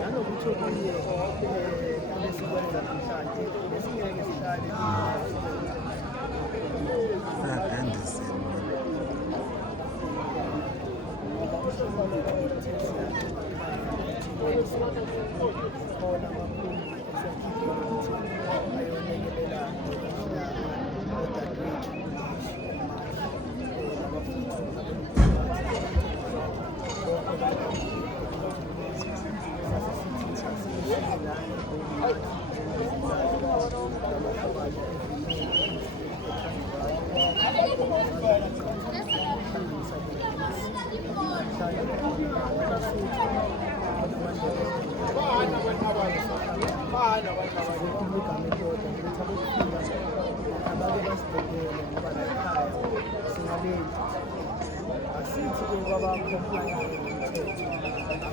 nanokuthi okunye ebesikwenza namhlanje besingeke sihlale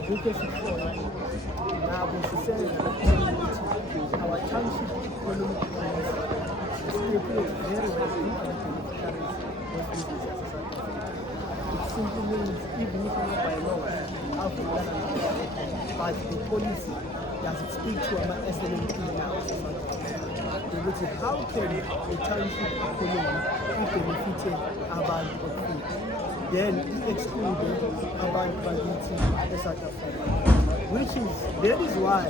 akukho esikhona nabo sisenza our township economic very it simply means even if not by law but the policy does it speak to our SMMP now which is how can the township economy benefit abantu bokufika then exclude abantu bakithi eSouth Africa, which is that is why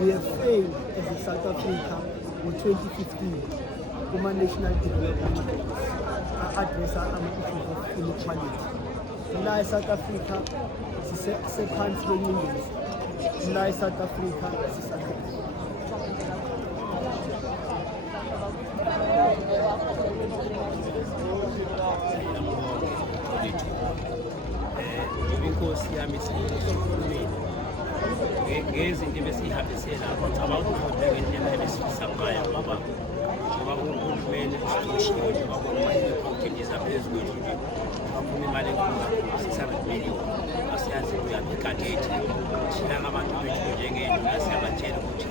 we have failed as a South Africa in 2015 Kuma National Development Goals address ama-issues of inequality. La eSouth Africa sisephansi kwenyembezi, la eSouth Africa sisaqedile. Inkosi yami siyihulumeni ngezinto ebesihambisela ngicabanga ukuthi ngendlela ebesifisa ngayo ngoba uhulumeni usishiwe njengoba kunamayiphokhendiza phezu kwethu nje baphuma imali enkulu kakhulu 600 million asiyazi uyabhikakethi thina ngabantu bethu njengendlu asiyabatshela ukuthi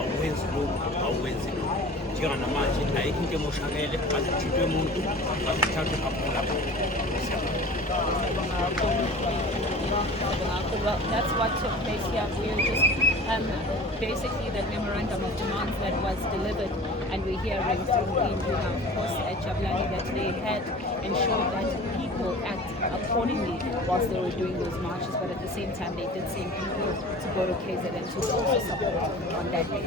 awuwenzi lokhu awuwenzi lokhu njengamanje ayikho into emoshakele azithintwe umuntu azithathe kakhulu Well, that's what took place here. We were just basically the memorandum of demands that was delivered, and we're hearing from Induna, of course, at Jabulani that they had ensured that people act accordingly whilst they were doing those marches, but at the same time they did send people to go to KZN to also support on that day.